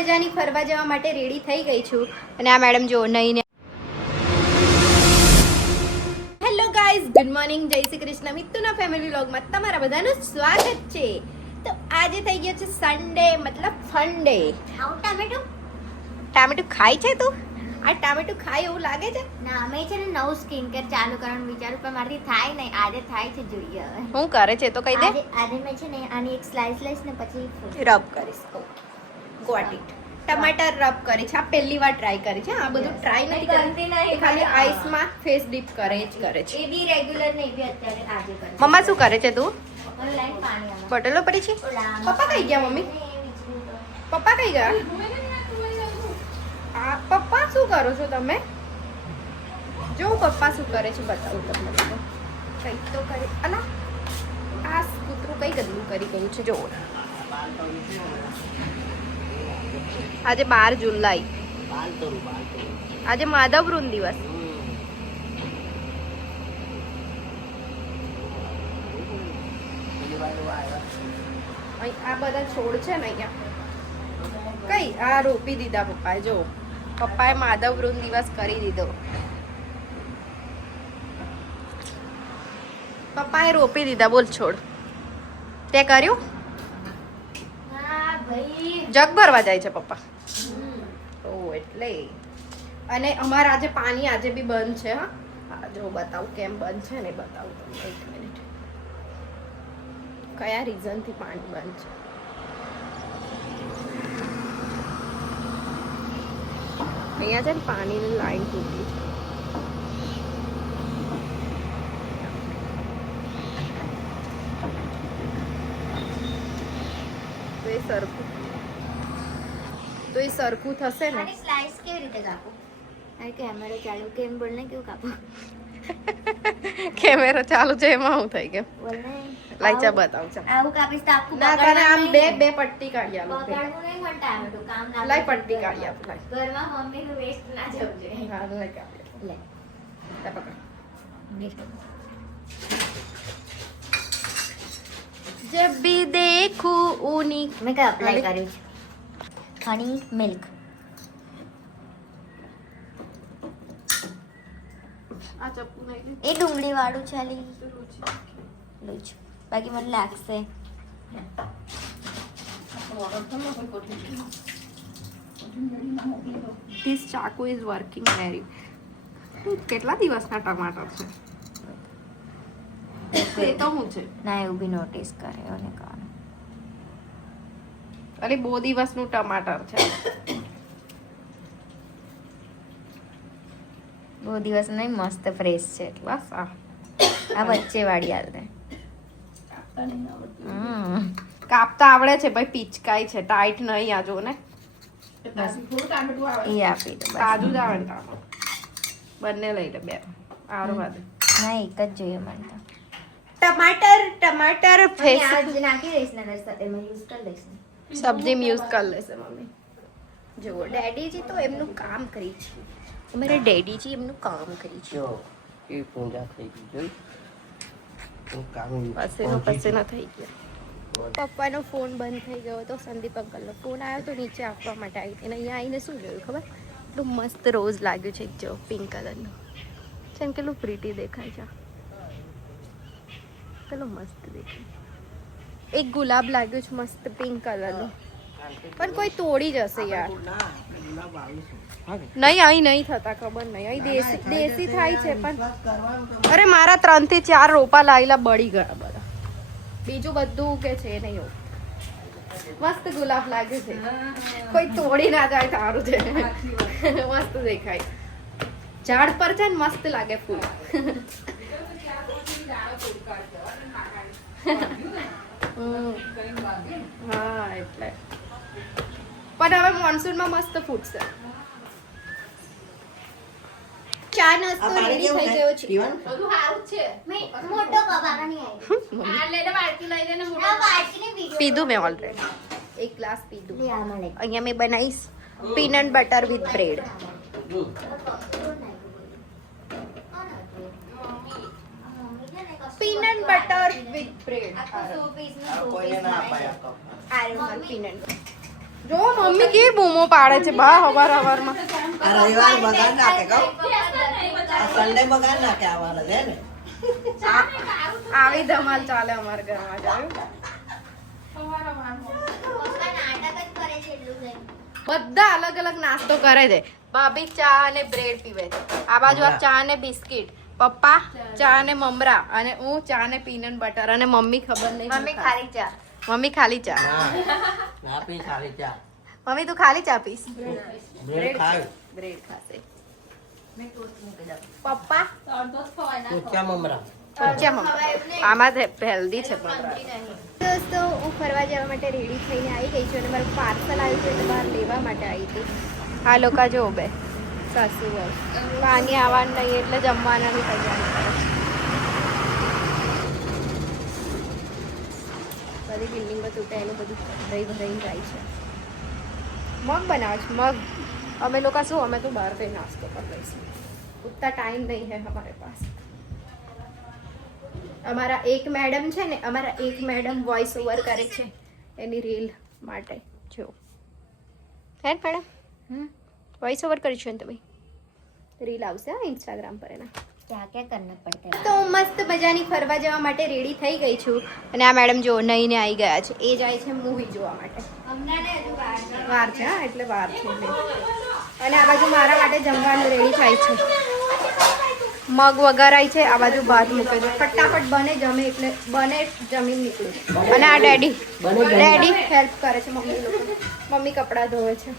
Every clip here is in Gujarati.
મજાની ફરવા જવા માટે રેડી થઈ ગઈ છું અને આ મેડમ જો નહીં. હેલો ગાઈઝ, ગુડ મોર્નિંગ, જય શ્રી કૃષ્ણ. મિત્તુના ફેમિલી વ્લોગમાં તમારા બધાનું સ્વાગત છે. તો આજે થઈ ગયો છે સન્ડે, મતલબ ફન ડે. ટામેટું ખાય છે તું? આ ટામેટું ખાય એવું લાગે છે? ના, મેં છે ને નવું સ્કિન કેર ચાલુ કરવાનું વિચારું પણ મારાથી થાય નહીં. આજે થાય છે, જોઈએ હવે. હું કરે છે તો કહી દે. આજે મેં છે ને આની એક સ્લાઈસ લઈશ ને પછી રબ કરીશ. Got it. ટમાટર રબ કરી છે. આ પહેલી વાર ટ્રાય કરી છે. આ બધું ટ્રાય નથી કરતી. ખાલી આઈસમાં ફેસ ડીપ કરે જ કરે છે. એ બી રેગ્યુલર નહીં, બી અત્યારે આજે કરે. મમ્મા શું કરે છે તું? ઓનલાઈન પાણી આમાં બોટલો પડી છે. પપ્પા કઈ ગયા? મમ્મી પપ્પા કઈ ગયા? આ પપ્પા શું કરો છો તમે? જો પપ્પા શું કરે છે બતાવું તમને. કઈ તો કરે. અલા આ કૂતરું કઈ ગંદુ કરી ગયું છે. જો આજે 12 જુલાઈ, આજે માધવવૃંદ દિવસ. આ બધા છોડ છે ને અહીંયા કઈ આ રોપી દીધા પપ્પાએ. જો પપ્પાએ માધવવૃંદ દિવસ કરી દીધો. પપ્પાએ રોપી દીધા. બોલ છોડ તે કર્યું? હા ભાઈ, જગ ભરવા જાય છે પપ્પા. ઓ એટલે. અને અમારા આજે પાણી આજે બી બંધ છે. હા જો બતાવું કેમ બંધ છે ને, બતાવું તમને. એક મિનિટ. કયા રીઝનથી પાણી બંધ છે? અહીંયા છે ને પાણીની લાઈન તૂટી છે. તો એ સરખું થશે ને. આની સ્લાઈસ કેવી રીતે કાપું? આ કેમેરો ચાલુ કેમ બોલને, કેવું કાપું? કેમેરો ચાલુ છે એમાં હું થઈ ગયું? બોલને. લાઈચા બતાવ છે. આવું કાપીશ તો આખું ના તને આમ બે પટ્ટી કાઢી આલો. બગાડવું નહીં મને ટામેટું, કામ ના લાઈ પટ્ટી કાઢી આપ. લાઈ ઘરમાં મમ્મીનું વેસ્ટ ના જવું જોઈએ. હા લાઈ કાઢી આપ. લે. લે પકડ. જબ ભી દેખું ઊની. મેં કઈ અપ્લાય કર્યું છે? હની મિલ્ક. આ ચપ્પુ નહીં. એ ડુંગળી વાળું ચાલી લઉં છું, બાકી મને લાગશે. This ચાકુ is working very. કેટલા દિવસના ટમાટર છે? એ તો હું છે. ના, એવું બી નોટિસ કરે અને કાન. અરે બહુ દિવસનું ટમાટર છે. બહુ દિવસ નહીં, મસ્ત ફ્રેશ છે. બસ આ વચ્ચે વાળી હાલ દે. કાપતા આવડે છે ભાઈ, પિચકાઈ છે, ટાઈટ નહીં. આ જો ને, એ આપી દે. તાજું જ આવે ને ટામેટું. બંને લઈ લે બે. આરો વાદે ના, એક જ જોઈએ મને તો. ટમાટર ફેસ આજ નાખી દઈશ ને રસ સાથે મેં યુઝ કરી લઈશ. સબ્જીમાં યુઝ કરી લેશે મમ્મી. જુઓ ડેડીજી તો એમનું કામ કરી છે. અમારા ડેડીજી એમનું કામ કરી છે. એ પૂજા થઈ ગઈ જોઈ. પસેનો થઈ ગયો. પપ્પાનો ફોન બંધ થઈ ગયો તો સંદીપ અંકલનો ફોન આવ્યો તો નીચે આપવા માટે આવી હતી. અને અહીંયા આવીને શું જોયું ખબર? એટલું મસ્ત રોઝ લાગ્યું છે. જો પિંક કલરનું છે ને, કેટલું પ્રીટી દેખાય છે. કેટલું મસ્ત દેખાય. એક ગુલાબ લાગ્યું છે મસ્ત પિંક કલરનું, પણ કોઈ તોડી જશે યાર. નહીં અહીં નહીં થતા, ખબર નહીં. અહીં દેશી થાય છે પણ અરે મારા 3 થી 4 રોપા લાવેલા બળી ગયા બધા. બીજું બધું કે છે નહીં એવું. મસ્ત ગુલાબ લાગે છે. કોઈ તોડી ના જાય સારું છે. મસ્ત દેખાય. ઝાડ પર છે ને મસ્ત લાગે ફૂલ. હા એટલે. પણ હવે મોન્સૂનમાં મસ્ત ફૂટશે. ચા નાસ્તો રેડી થઈ ગયો છે. બધું સારું છે. મોટો કબારો નહીં આવ્યો. આ લઈને બાળકી લઈ લેને મોટો. આ વાટકીની વિડિયો પીધું મેં ઓલરેડી. એક ગ્લાસ પીધું. લે આ મળે. અહીંયા મેં બનાવીશ peanut butter with bread. Peanut butter with bread. કોઈને ના અપાય આ કપ. Iron peanut. જો મમ્મી કેવી બૂમો પાડે છે બા હવારમાં. આ રવિવાર બગાડ નાખે કહો આ સન્ડે બગાડ નાખે આવવાના છે ને આવી ધમાલ ચાલે અમારા ઘરમાં જોયું. પપ્પા નાટક જ કરે છે એટલું જ. બધા અલગ અલગ નાસ્તો કરે છે. ભાભી ચા અને બ્રેડ પીવે છે. આ બાજુ આ ચા અને બિસ્કિટ. પપ્પા ચા અને મમરા અને હું ચા અને પીનટ બટર અને મમ્મી ખબર નહીં મમ્મી ખાલી ચા. મમ્મી ખાલી ચા. ના પી ખાલી ચા મમ્મી તું ખાલી ચા પીશ. બ્રેડ ખાય બ્રેડ ખાશે. પપ્પા કુચા મમરા ચા મમ્મી આમાં હેલ્ધી છે મમરા. દોસ્તો હું ફરવા જવા માટે રેડી થઈને આવી ગઈ છું અને મારું પાર્સલ આવ્યું છે એટલે બહાર લેવા માટે આવી હતી. આ લોકો જો બે સાસુ વહુ પાણી આવવાનું નહીં એટલે જમવાના બી તૈયારી કરે છે. બધી બિલ્ડિંગો તૂટે એનું બધું ભરાઈ ભરાઈને જાય છે. મગ બનાવે છે મગ. અમે લોકો શું અમે તો બહાર કઈ નાસ્તો કરી લઈશું. ઉतना टाइम नहीं है हमारे पास. અમારા એક મેડમ વોઇસ ઓવર કરે છે એની રીલ માટે. જો હે મેડમ વોઇસ ઓવર કરીશું ને તમે રીલ આવશે ઇન્સ્ટાગ્રામ પર એના. क्या क्या करना पड़ता है. તો મસ્ત મજાની ફરવા જવા માટે રેડી થઈ ગઈ છું અને આ મેડમ જો નઈને આવી ગયા છે. એ જાય છે મૂવી જોવા માટે. હમણાં ને હજુ વાર છે હા એટલે વાર છે એટલે. અને આ બાજુ મારા માટે જમવાનું રેડી થાય છે. મગ વઘારાય છે. આ બાજુ ભાત મૂકે છે. ફટાફટ બને જમે એટલે બને જમીન નીકળું. અને આ ડેડી હેલ્પ કરે છે મમ્મી લોકો. મમ્મી કપડાં ધોવે છે.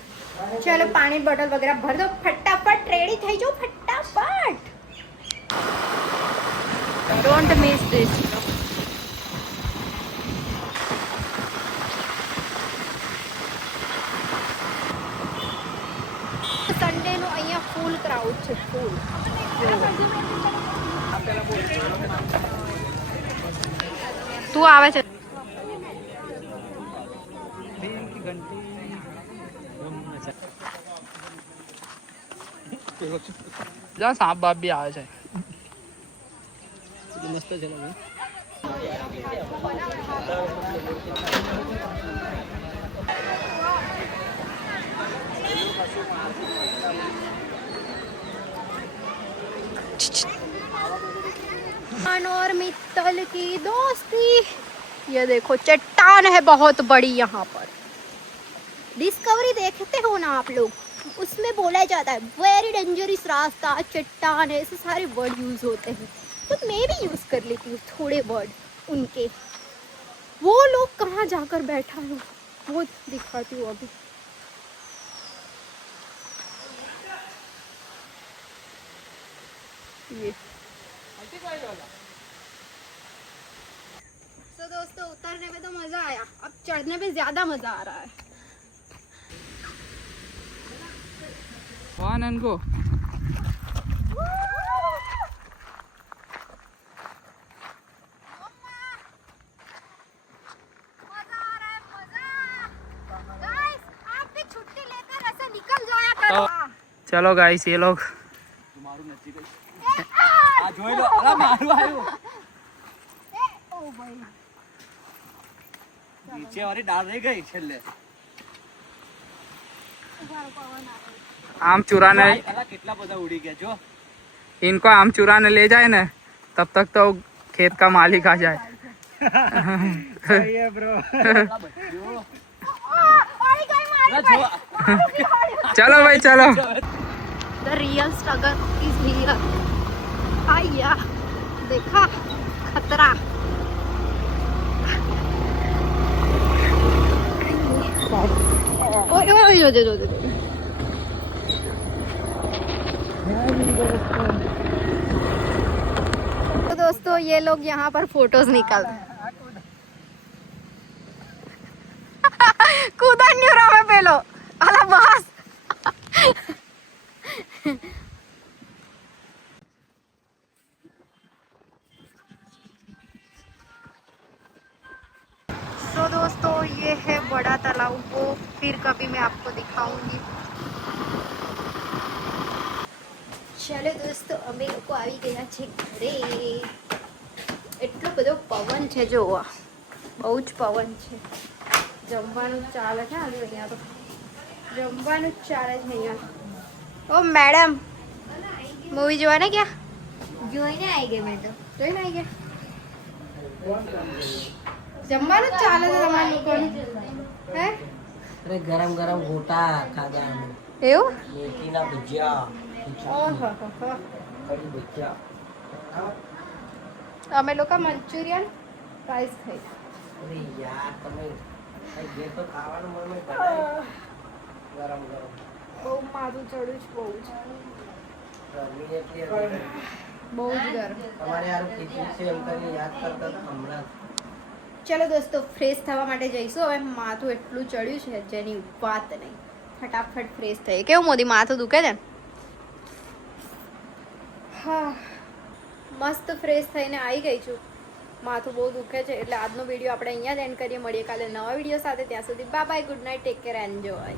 ચાલો પાણી બોટલ વગેરે ભર દો. ફટાફટ રેડી થઈ જાઓ ફટાફટ. Don't miss this. સન્ડે નું અહીંયા ફૂલ ક્રાઉડ છે. ફૂલ તું આવે છે. જ્યાં સાપ બાપ બી આવે છે. મસ્ત છે ને और मित्तल की दोस्ती. ये देखो चट्टान है बहुत बड़ी यहाँ पर. डिस्कवरी देखते हो ना आप लोग उसमें बोला जाता है वेरी डेंजरस रास्ता चट्टान है ऐसे सारे वर्ड यूज होते हैं. तो मैं भी यूज कर लेती हूँ थोड़े वर्ड उनके. वो लोग कहाँ जाकर बैठा है वो दिखाती हूँ अभी. ये तो दोस्तों उतरने में तो मजा आया. अब चढ़ने में ज्यादा मजा आ रहा है. One and go. चलो गाइस ये लोग નીચે વાળી ડાળ રહી ગઈ છેલ્લે. आम चुराने કેટલા બધા ઉડી ગયા જો. इनको आम चुराने ले जाए ना तब तक तो खेत का मालिक आ जाए. સહી હે બ્રો. चलो भाई चलो. The real struggle is here. आया देखा खतरा. ओए ओए ओए जो तो दोस्तों ये लोग यहाँ पर फोटोज निकाल कूदा नहीं रहा मैं पेलो अला बस. तो दोस्तों ये है बड़ा तालाब. वो फिर कभी मैं आपको दिखाऊंगी. चलो दोस्तों અમે લોકો આવી ગયા છે ઘરે. એટલો બધો પવન છે જોવા. બહુ જ પવન છે. જમવાનું જ ચાલે છે આજે અહીંયા તો જમવાનું જ ચાલે છે અહીંયા ઓ મેડમ મૂવી જોવા ને ક્યાં જોઈને આવી ગઈ મેં તો. જોઈને આવી ગયા જમવાનું જ ચાલે છે તમારા લોકોનું હે અરે ગરમ ગરમ ગોટા ખાધા એવું મેથીના ભજીયા ઓહો કઢી ભજીયા અમે લોકો મંચુરિયન રાઈસ ખાઈ અરે યાર તમે જે તો ખાવાનું મન નહીં થાય ગરમ ગરમ બહુ માથું ચડ્યું છે બહુ જ ગરમી એટલી હતી. બહુ જ ગરમ તમારે યાર ખીચડી છે એમ કરીને યાદ કરતા હતા હમણાં ચલો દોસ્તો ફ્રેશ થવા માટે જઈશું હવે માથું એટલું ચડ્યું છે જેની વાત નહીં ફટાફટ ફ્રેશ થઈ કેવું મોદી માથું દુખે છે હા મસ્ત ફ્રેશ થઈને આવી ગઈ છું માથું બહુ દુખે છે એટલે આજનો વિડીયો આપણે અહીંયા જ એન્ડ કરીએ મળીએ કાલે નવા વિડીયો સાથે ત્યાં સુધી bye bye good night take care enjoy